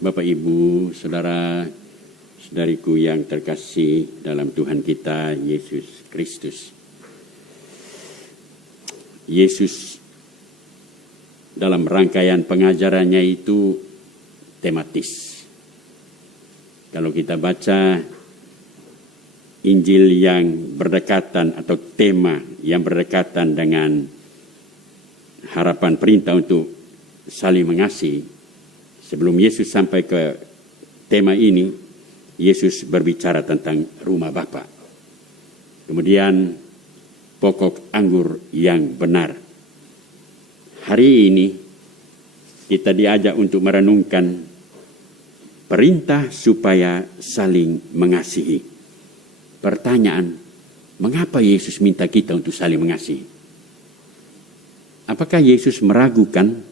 Bapak, Ibu, Saudara, saudariku yang terkasih dalam Tuhan kita Yesus Kristus. Yesus dalam rangkaian pengajarannya itu tematis. Kalau kita baca Injil yang berdekatan atau tema yang berdekatan dengan harapan perintah untuk saling mengasihi, sebelum Yesus sampai ke tema ini, Yesus berbicara tentang rumah Bapa. Kemudian pokok anggur yang benar. Hari ini kita diajak untuk merenungkan perintah supaya saling mengasihi. Pertanyaan, mengapa Yesus minta kita untuk saling mengasihi? Apakah Yesus meragukan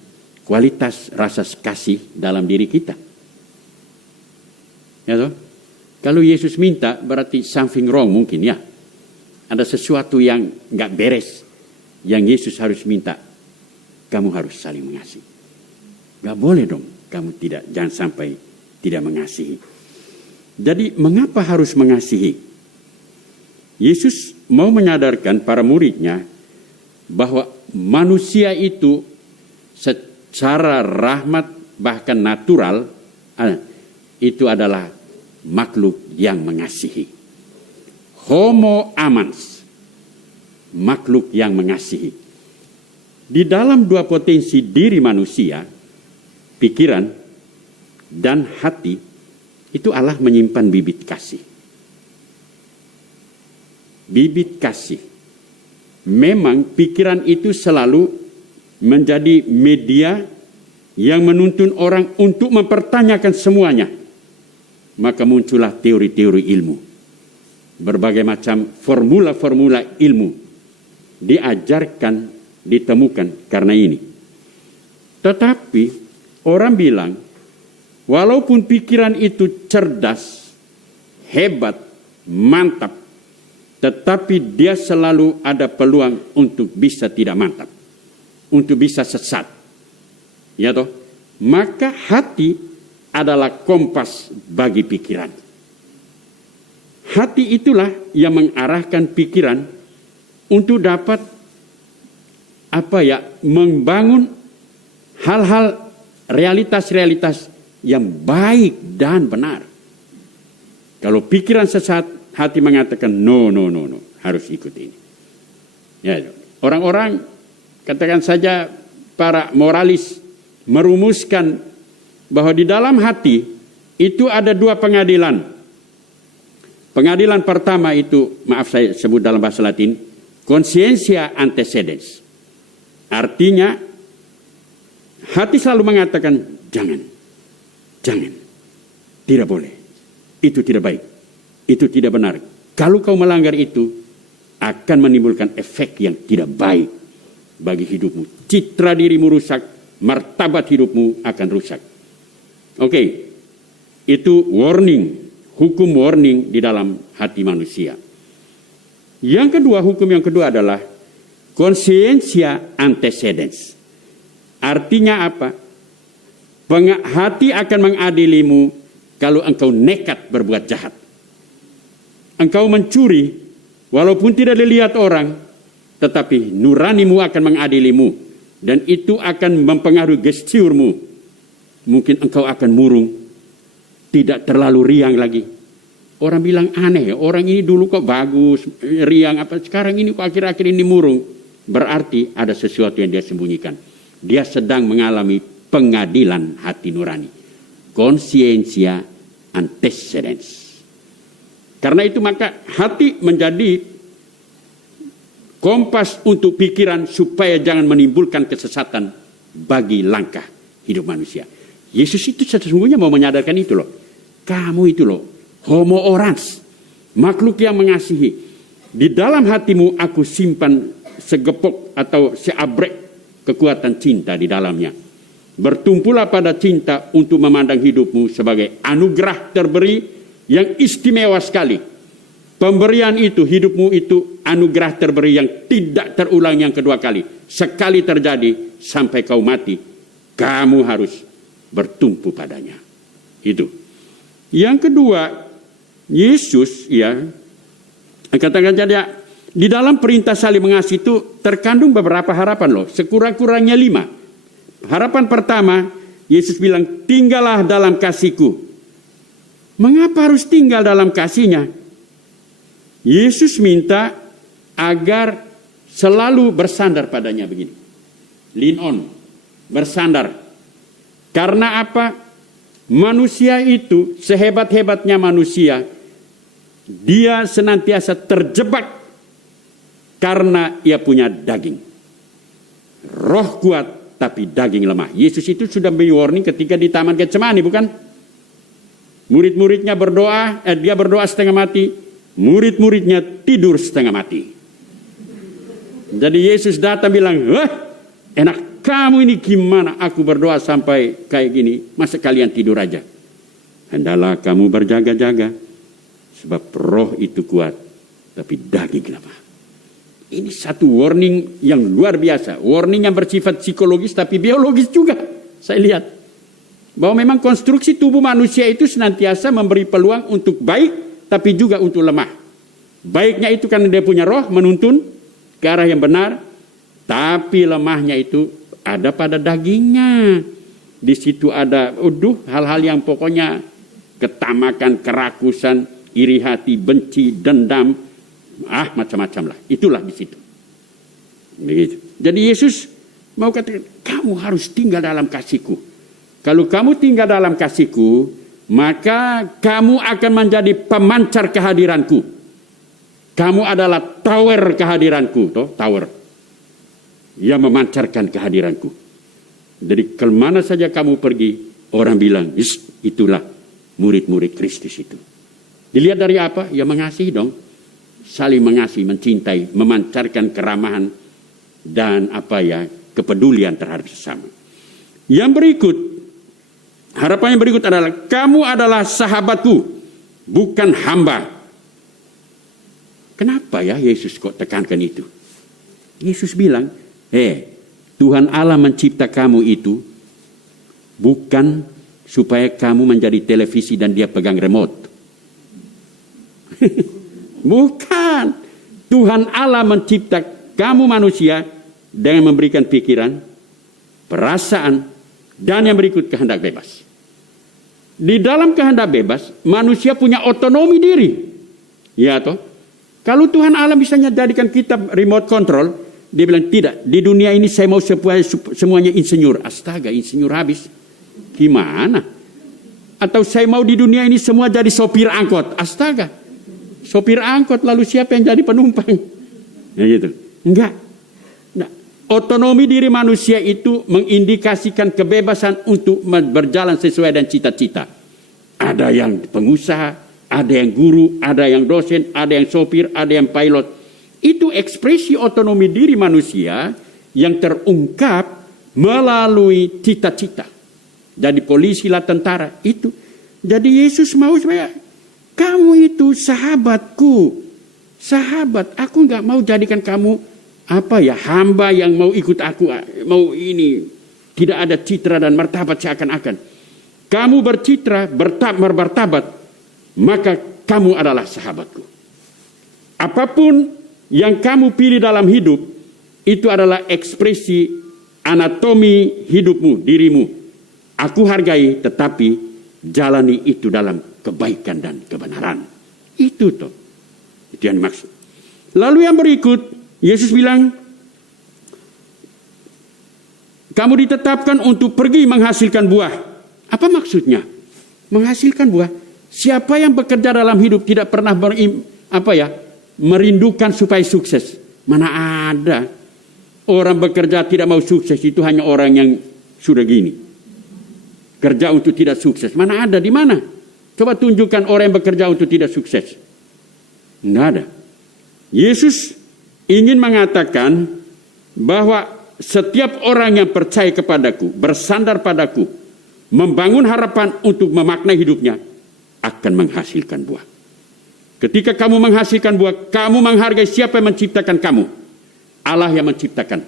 kualitas rasa kasih dalam diri kita? Ya toh? Kalau Yesus minta berarti something wrong mungkin ya. Ada sesuatu yang nggak beres yang Yesus harus minta. Kamu harus saling mengasihi. Nggak boleh dong kamu jangan sampai tidak mengasihi. Jadi mengapa harus mengasihi? Yesus mau menyadarkan para muridnya bahwa manusia itu secara rahmat bahkan natural itu adalah makhluk yang mengasihi. Homo amans, makhluk yang mengasihi. Di dalam dua potensi diri manusia, pikiran dan hati, itu Allah menyimpan bibit kasih. Bibit kasih. Memang pikiran itu selalu menjadi media yang menuntun orang untuk mempertanyakan semuanya. Maka muncullah teori-teori ilmu. Berbagai macam formula-formula ilmu diajarkan, ditemukan karena ini. Tetapi orang bilang, walaupun pikiran itu cerdas, hebat, mantap, tetapi dia selalu ada peluang untuk bisa tidak mantap, untuk bisa sesat. Ya toh? Maka hati adalah kompas bagi pikiran. Hati itulah yang mengarahkan pikiran untuk dapat membangun hal-hal realitas-realitas yang baik dan benar. Kalau pikiran sesat, hati mengatakan no, harus ikut ini. Ya, orang-orang katakan saja para moralis merumuskan bahwa di dalam hati itu ada dua pengadilan. Pengadilan pertama itu, maaf saya sebut dalam bahasa Latin, conscientia antecedens. Artinya hati selalu mengatakan jangan, tidak boleh, itu tidak baik, itu tidak benar. Kalau kau melanggar itu akan menimbulkan efek yang tidak baik bagi hidupmu. Citra dirimu rusak, martabat hidupmu akan rusak. Oke, itu warning, hukum warning di dalam hati manusia. Hukum yang kedua adalah conscientia antecedens. Artinya apa? Hati akan mengadilimu kalau engkau nekat berbuat jahat. Engkau mencuri, walaupun tidak dilihat orang, tetapi nuranimu akan mengadilimu. Dan itu akan mempengaruhi gesturmu. Mungkin engkau akan murung, tidak terlalu riang lagi. Orang bilang aneh, orang ini dulu kok bagus, riang apa, sekarang ini kok akhir-akhir ini murung. Berarti ada sesuatu yang dia sembunyikan. Dia sedang mengalami pengadilan hati nurani. Conscientia antecedens. Karena itu maka hati menjadi kompas untuk pikiran supaya jangan menimbulkan kesesatan bagi langkah hidup manusia. Yesus itu sesungguhnya mau menyadarkan itu loh. Kamu itu loh, homo orans, makhluk yang mengasihi. Di dalam hatimu aku simpan segepok atau seabrek kekuatan cinta di dalamnya. Bertumpulah pada cinta untuk memandang hidupmu sebagai anugerah terberi yang istimewa sekali. Pemberian itu, hidupmu itu anugerah terberi yang tidak terulang yang kedua kali. Sekali terjadi sampai kau mati, kamu harus bertumpu padanya. Itu. Yang kedua, Yesus katakan saja di dalam perintah saling mengasihi itu terkandung beberapa harapan loh, sekurang-kurangnya 5. Harapan pertama, Yesus bilang, tinggallah dalam kasihku. Mengapa harus tinggal dalam kasihnya? Yesus minta agar selalu bersandar padanya begini. Lean on, bersandar. Karena apa? Manusia itu, sehebat-hebatnya manusia, dia senantiasa terjebak karena ia punya daging. Roh kuat tapi daging lemah. Yesus itu sudah beri warning ketika di Taman Getsemani, bukan? Murid-muridnya berdoa, dia berdoa setengah mati. Murid-muridnya tidur setengah mati. Jadi Yesus datang bilang, enak kamu ini gimana aku berdoa sampai kayak gini. Masa kalian tidur aja? Hendaklah kamu berjaga-jaga. Sebab roh itu kuat, tapi daging lemah. Ini satu warning yang luar biasa. Warning yang bersifat psikologis tapi biologis juga. Saya lihat. Bahwa memang konstruksi tubuh manusia itu senantiasa memberi peluang untuk baik, tapi juga untuk lemah. Baiknya itu karena dia punya roh menuntun ke arah yang benar, tapi lemahnya itu ada pada dagingnya. Di situ ada hal-hal yang pokoknya ketamakan, kerakusan, iri hati, benci, dendam, macam-macam lah. Itulah di situ. Begitu. Jadi Yesus mau katakan, kamu harus tinggal dalam kasihku. Kalau kamu tinggal dalam kasihku, maka kamu akan menjadi pemancar kehadiranku. Kamu adalah tower kehadiranku, tower yang memancarkan kehadiranku. Jadi kemana saja kamu pergi, orang bilang, itulah murid-murid Kristus itu. Dilihat dari apa? Ya mengasihi dong. Saling mengasihi, mencintai, memancarkan keramahan dan kepedulian terhadap sesama. Yang berikut, harapan yang berikut adalah, kamu adalah sahabatku, bukan hamba. Kenapa ya Yesus kok tekankan itu? Yesus bilang, Tuhan Allah mencipta kamu itu bukan supaya kamu menjadi televisi dan dia pegang remote. Bukan. Tuhan Allah mencipta kamu manusia dengan memberikan pikiran, perasaan, dan yang berikut kehendak bebas. Di dalam kehendak bebas, manusia punya otonomi diri. Ya toh? Kalau Tuhan Allah misalnya jadikan kita remote control, dia bilang tidak, di dunia ini saya mau semuanya insinyur. Astaga, insinyur habis. Gimana? Atau saya mau di dunia ini semua jadi sopir angkot. Astaga, sopir angkot lalu siapa yang jadi penumpang? Ya gitu. Enggak. Nah, otonomi diri manusia itu mengindikasikan kebebasan untuk berjalan sesuai dengan cita-cita. Ada yang pengusaha, ada yang guru, ada yang dosen, ada yang sopir, ada yang pilot. Itu ekspresi otonomi diri manusia yang terungkap melalui cita-cita. Jadi polisi lah, tentara, itu. Jadi Yesus mau supaya kamu itu sahabatku. Sahabat, aku enggak mau jadikan kamu hamba yang mau ikut aku, mau ini. Tidak ada citra dan martabat seakan-akan. Kamu bercitra, bermartabat, maka kamu adalah sahabatku. Apapun yang kamu pilih dalam hidup, itu adalah ekspresi anatomi hidupmu, dirimu. Aku hargai, tetapi jalani itu dalam kebaikan dan kebenaran. Itu toh. Itu yang dimaksud. Lalu yang berikut, Yesus bilang, kamu ditetapkan untuk pergi menghasilkan buah. Apa maksudnya? Menghasilkan buah. Siapa yang bekerja dalam hidup tidak pernah merindukan supaya sukses? Mana ada. Orang bekerja tidak mau sukses, itu hanya orang yang sudah gini. Kerja untuk tidak sukses. Mana ada, di mana? Coba tunjukkan orang yang bekerja untuk tidak sukses. Tidak ada. Yesus ingin mengatakan bahwa setiap orang yang percaya kepadaku, bersandar padaku, membangun harapan untuk memaknai hidupnya, akan menghasilkan buah. Ketika kamu menghasilkan buah, kamu menghargai siapa yang menciptakan kamu. Allah yang menciptakan.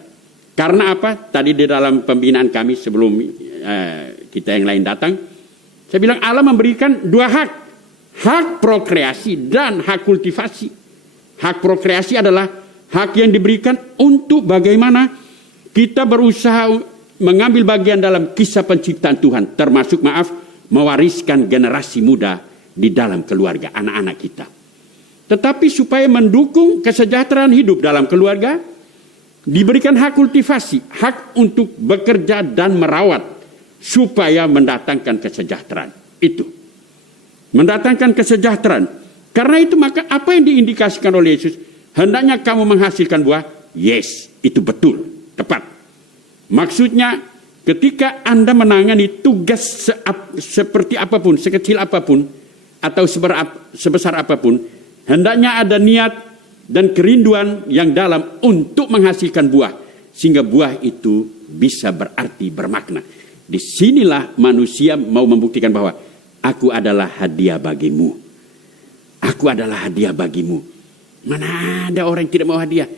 Karena apa? Tadi di dalam pembinaan kami sebelum kita yang lain datang, saya bilang Allah memberikan dua hak. Hak prokreasi dan hak kultivasi. Hak prokreasi adalah hak yang diberikan untuk bagaimana kita berusaha mengambil bagian dalam kisah penciptaan Tuhan. Termasuk mewariskan generasi muda di dalam keluarga anak-anak kita. Tetapi supaya mendukung kesejahteraan hidup dalam keluarga, diberikan hak kultivasi, hak untuk bekerja dan merawat supaya mendatangkan kesejahteraan. Itu mendatangkan kesejahteraan. Karena itu maka apa yang diindikasikan oleh Yesus, hendaknya kamu menghasilkan buah. Yes, itu betul, tepat. Maksudnya ketika Anda menangani tugas seperti apapun, sekecil apapun atau sebesar apapun, hendaknya ada niat dan kerinduan yang dalam untuk menghasilkan buah, sehingga buah itu bisa berarti, bermakna. Disinilah manusia mau membuktikan bahwa aku adalah hadiah bagimu. Aku adalah hadiah bagimu. Mana ada orang yang tidak mau hadiah?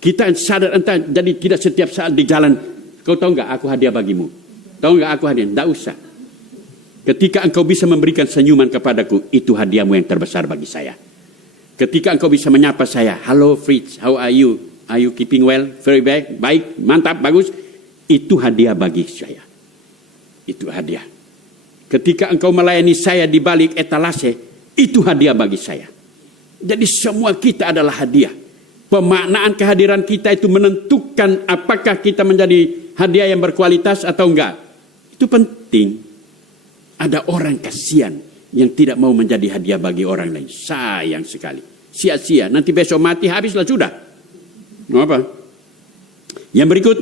Kita sadar entah, jadi tidak setiap saat di jalan, kau tahu enggak aku hadiah bagimu? Tahu enggak aku hadiah? Tidak usah. Ketika engkau bisa memberikan senyuman kepadaku, itu hadiahmu yang terbesar bagi saya. Ketika engkau bisa menyapa saya, "Halo Fritz, how are you? Are you keeping well? Very baik, baik, mantap, bagus." Itu hadiah bagi saya. Itu hadiah. Ketika engkau melayani saya di balik etalase, itu hadiah bagi saya. Jadi semua kita adalah hadiah. Pemaknaan kehadiran kita itu menentukan apakah kita menjadi hadiah yang berkualitas atau enggak. Itu penting. Ada orang kasihan yang tidak mau menjadi hadiah bagi orang lain. Sayang sekali. Sia-sia. Nanti besok mati, habislah sudah. Apa? Yang berikut.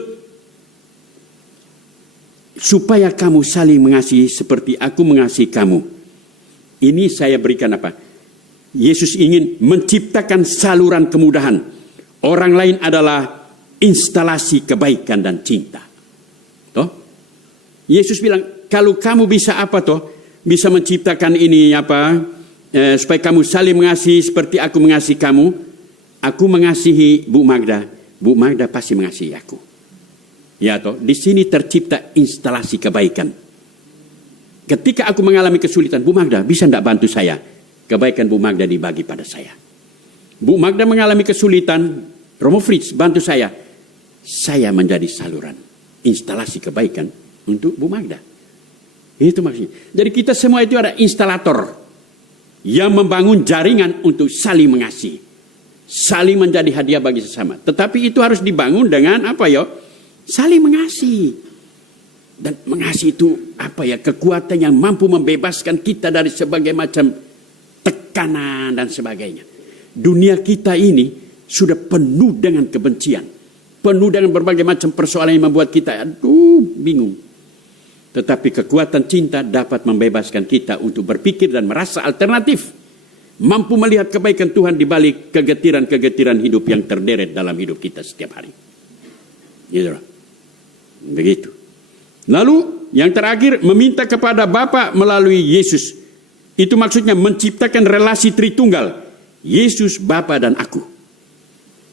Supaya kamu saling mengasihi seperti aku mengasihi kamu. Ini saya berikan apa? Yesus ingin menciptakan saluran kemudahan. Orang lain adalah instalasi kebaikan dan cinta. Toh? Yesus bilang, kalau kamu bisa apa toh? Bisa menciptakan ini apa? Supaya kamu saling mengasihi seperti aku mengasihi kamu. Aku mengasihi Bu Magda. Bu Magda pasti mengasihi aku. Ya toh, di sini tercipta instalasi kebaikan. Ketika aku mengalami kesulitan, Bu Magda bisa tidak bantu saya? Kebaikan Bu Magda dibagi pada saya. Bu Magda mengalami kesulitan, Romo Fritz bantu saya. Saya menjadi saluran instalasi kebaikan untuk Bu Magda. Itu maksudnya. Jadi kita semua itu ada instalator yang membangun jaringan untuk saling mengasihi, saling menjadi hadiah bagi sesama. Tetapi itu harus dibangun dengan apa ya? Saling mengasihi. Dan mengasihi itu apa ya? Kekuatan yang mampu membebaskan kita dari sebagai macam tekanan dan sebagainya. Dunia kita ini sudah penuh dengan kebencian, penuh dengan berbagai macam persoalan yang membuat kita bingung. Tetapi kekuatan cinta dapat membebaskan kita untuk berpikir dan merasa alternatif, mampu melihat kebaikan Tuhan di balik kegetiran-kegetiran hidup yang terderet dalam hidup kita setiap hari. Gitu. Begitu. Lalu yang terakhir, meminta kepada Bapa melalui Yesus. Itu maksudnya menciptakan relasi Tritunggal. Yesus, Bapa dan aku.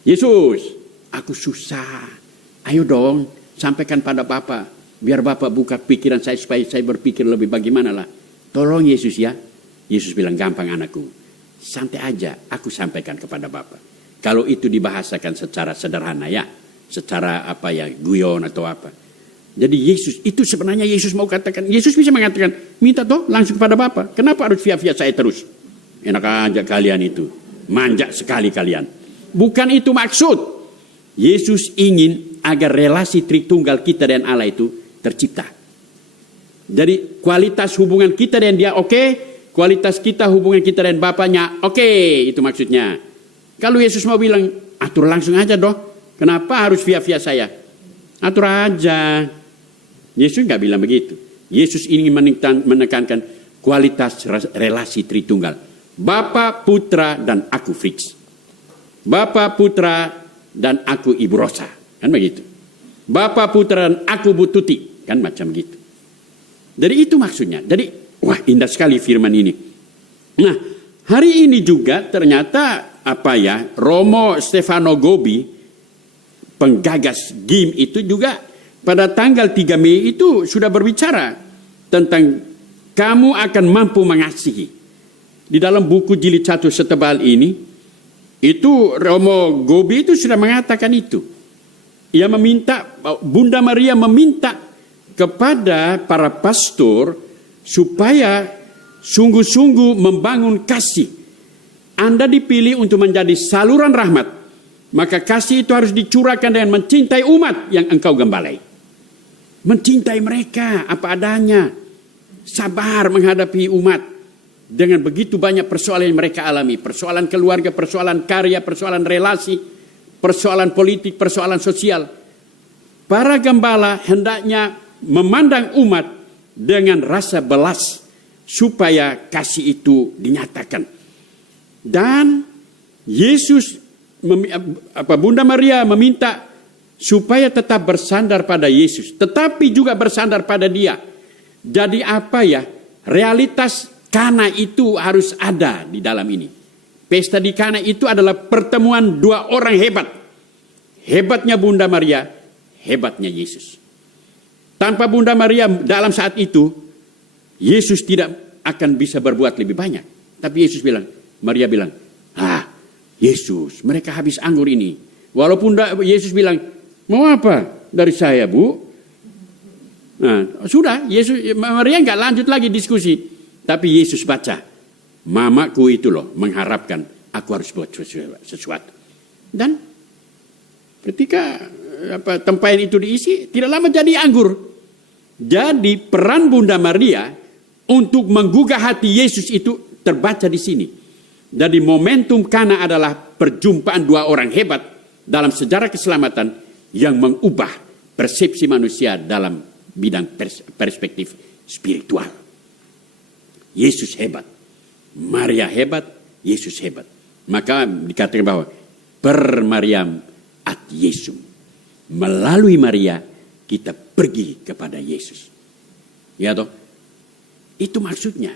Yesus, aku susah. Ayo dong, sampaikan pada Bapa. Biar Bapa buka pikiran saya supaya saya berpikir lebih bagaimana lah. Tolong Yesus ya. Yesus bilang, gampang anakku. Santai aja, aku sampaikan kepada Bapa. Kalau itu dibahasakan secara sederhana ya. Secara apa ya, guyon atau apa. Jadi Yesus, itu sebenarnya Yesus mau katakan. Yesus bisa mengatakan, minta toh langsung kepada Bapa. Kenapa harus via-via saya terus? Enak aja kalian itu. Manja sekali kalian. Bukan itu maksud. Yesus ingin agar relasi Tritunggal kita dan Allah itu tercipta. Jadi kualitas hubungan kita dan dia oke. Kualitas kita hubungan kita dan Bapaknya oke. Itu maksudnya. Kalau Yesus mau bilang, atur langsung aja doh. Kenapa harus via-via saya? Atur aja. Yesus nggak bilang begitu. Yesus ingin menekankan kualitas relasi Tritunggal. Bapa, Putra, dan aku Fritz. Bapa, Putra, dan aku Ibu Rosa. Kan begitu. Bapa, Putra, dan aku Bu Tuti. Kan macam gitu. Jadi itu maksudnya. Jadi, wah indah sekali firman ini. Nah, Hari ini juga ternyata Romo Stefano Gobi, penggagas GIM itu juga pada tanggal 3 Mei itu sudah berbicara tentang kamu akan mampu mengasihi. Di dalam buku jilid 1 setebal ini, itu Romo Gobi itu sudah mengatakan itu. Ia meminta, Bunda Maria meminta kepada para pastor supaya sungguh-sungguh membangun kasih. Anda dipilih untuk menjadi saluran rahmat, maka kasih itu harus dicurahkan dengan mencintai umat yang engkau gembalai. Mencintai mereka apa adanya, sabar menghadapi umat dengan begitu banyak persoalan yang mereka alami. Persoalan keluarga, persoalan karya, persoalan relasi, persoalan politik, persoalan sosial. Para gembala hendaknya memandang umat dengan rasa belas supaya kasih itu dinyatakan. Dan Yesus, Bunda Maria meminta supaya tetap bersandar pada Yesus, tetapi juga bersandar pada Dia. Jadi realitas Kana itu harus ada di dalam ini. Pesta di Kana itu adalah pertemuan dua orang hebat. Hebatnya Bunda Maria, hebatnya Yesus. Tanpa Bunda Maria dalam saat itu, Yesus tidak akan bisa berbuat lebih banyak. Tapi Maria bilang, Yesus, mereka habis anggur ini. Walaupun Yesus bilang, mau apa dari saya, Bu? Nah, sudah, Maria nggak lanjut lagi diskusi. Tapi Yesus baca, mamaku itu loh mengharapkan aku harus buat sesuatu. Dan ketika tempayan itu diisi, tidak lama jadi anggur. Jadi peran Bunda Maria untuk menggugah hati Yesus itu terbaca di sini. Jadi momentum Kana adalah perjumpaan dua orang hebat dalam sejarah keselamatan yang mengubah persepsi manusia dalam bidang perspektif spiritual. Yesus hebat, Maria hebat, Yesus hebat. Maka dikatakan bahwa per Mariam ad Yesum. Melalui Maria kita pergi kepada Yesus. Ya toh? Itu maksudnya.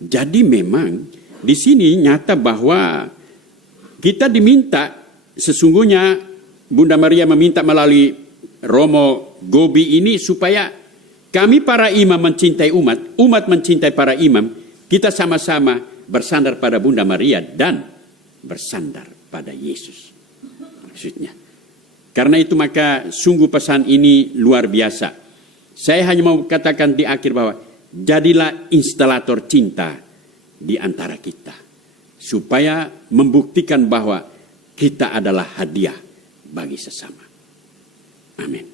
Jadi memang di sini nyata bahwa kita diminta, sesungguhnya Bunda Maria meminta melalui Romo Gobi ini supaya kami para imam mencintai umat, umat mencintai para imam, kita sama-sama bersandar pada Bunda Maria dan bersandar pada Yesus. Maksudnya. Karena itu maka sungguh pesan ini luar biasa. Saya hanya mau katakan di akhir bahwa jadilah instalator cinta di antara kita. Supaya membuktikan bahwa kita adalah hadiah bagi sesama. Amin.